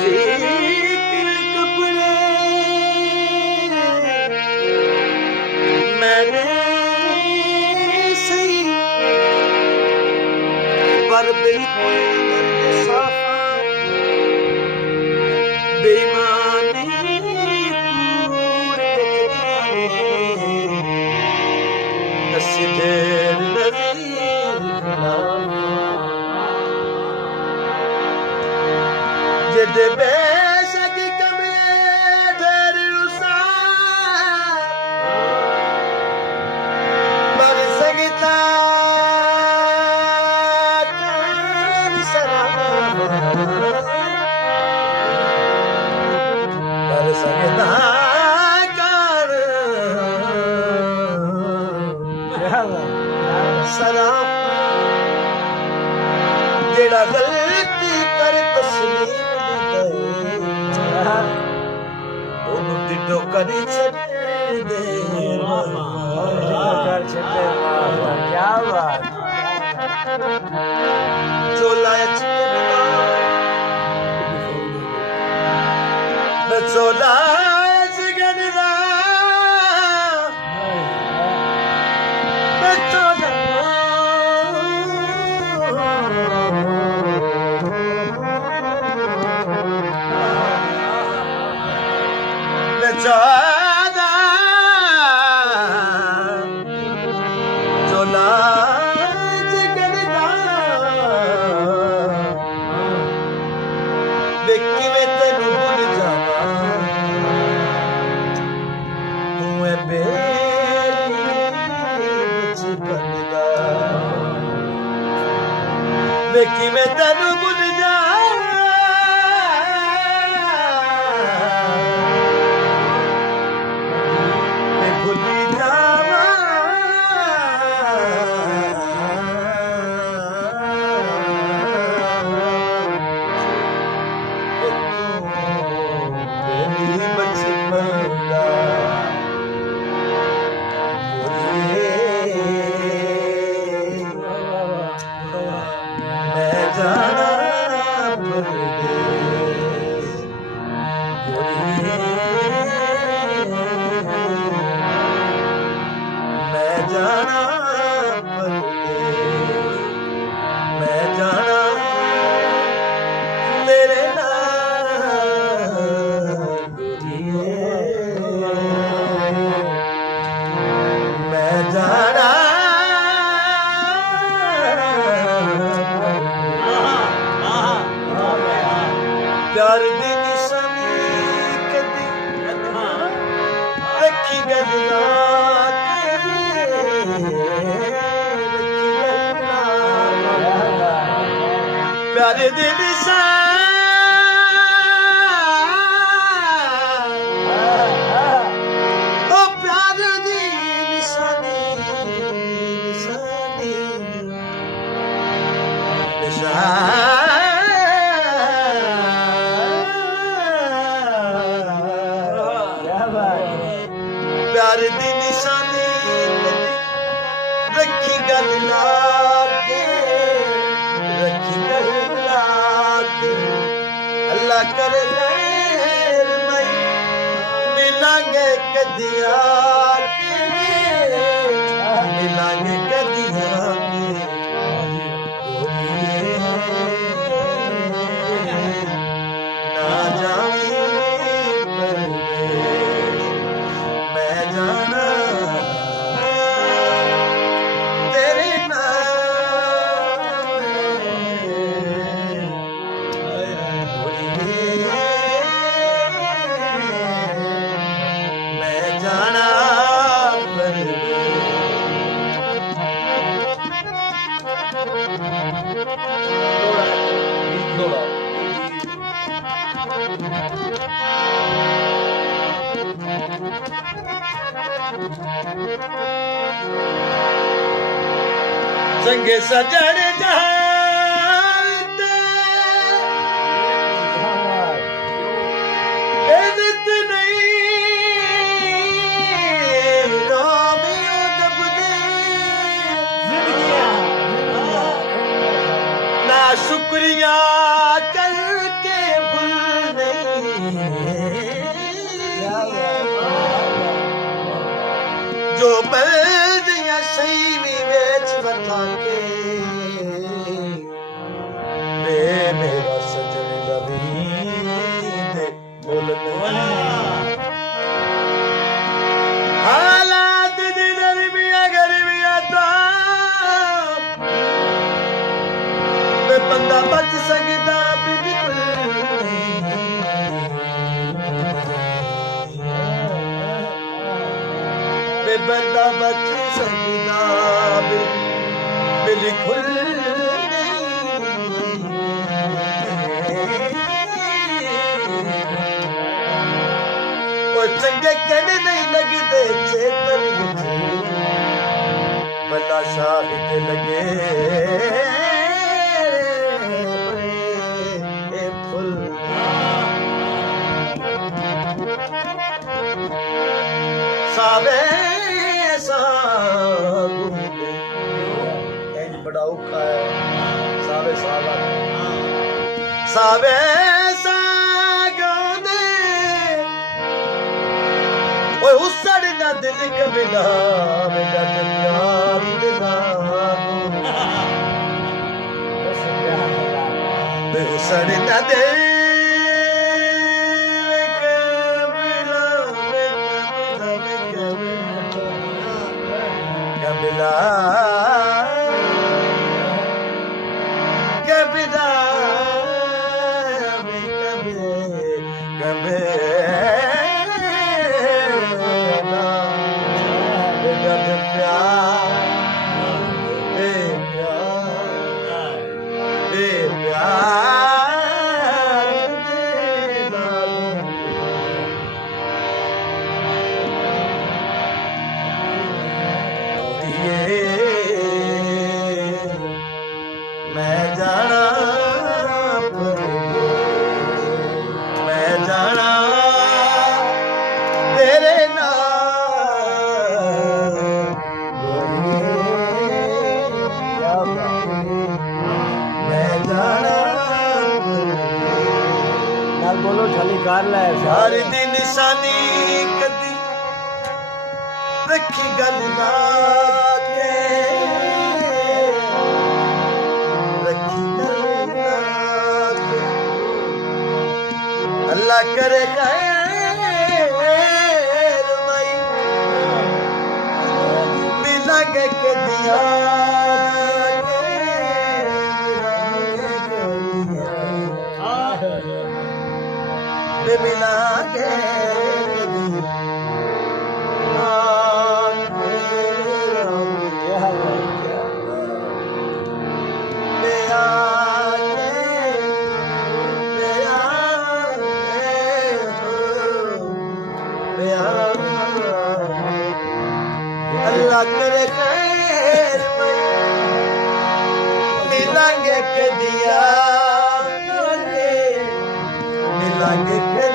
जी कपड़े मैंने सही पर बिल्कुल दर्द साफा बेईमानी कूड़ कसी ढेर नजीर जिदे बेसकी कमरे ढेर रुसा मर सकता कौन सराबा मर सकता कौन सराबा जेड़ा गलती कर तस्लीम ਉਹਨੂੰ ਟਿੱਡੋ ਕਰੀ ਛੱਡੇ ਦੇ कर छटे वाह क्या बात ਚੋਲਾ ਚਿਕਨਾ ਚੋਲਾ ਚਿਕਨਾ चौदा चोला देखी में तेन भूल जावा तू है बचपन दा देखी में तेन भूल प्यार दी निशानी कदी रखी गल्ला प्यार दी निशानी ओ प्यार दी निशानी निशानी निशानी प्यार दी निशानी रखी गल लाके रखी गल लाके अल्लाह करे खैर मई मिलांगे कदिया के मिलांगे कदिया के ना जावे संगे सजन जहाते इज्जत नहीं रोमियो जब दे ना शुक्रिया करके भूल जो बल्दियां सही भी वेच वठा के वे मेरा सजन रवि दे बोल हालात दी गर्मियां ता वे बंदा बच सकदा बिल्कुल वे बंदा बच सकदा बिल्कुल चंगे कहने नहीं लगते चेतन भला शाहिद लगे फुल सावे बड़ा औखा है सावे सावा सावे हुसड़ ना दिल कबिला मेरा प्यार दिला हुसड़ ना दिल कबिला कबिला कबिला मैं जाना तेरे नाल मैं जाना यार बोलो खाली कार ला सारी दी निशानी कदी रखी गल ना के रखी गल ना के अल्लाह करे खैर मई मिलांगे के दिया मिलांगे अल्लाह करे खैर मिलांगे के दिया मिलांगे के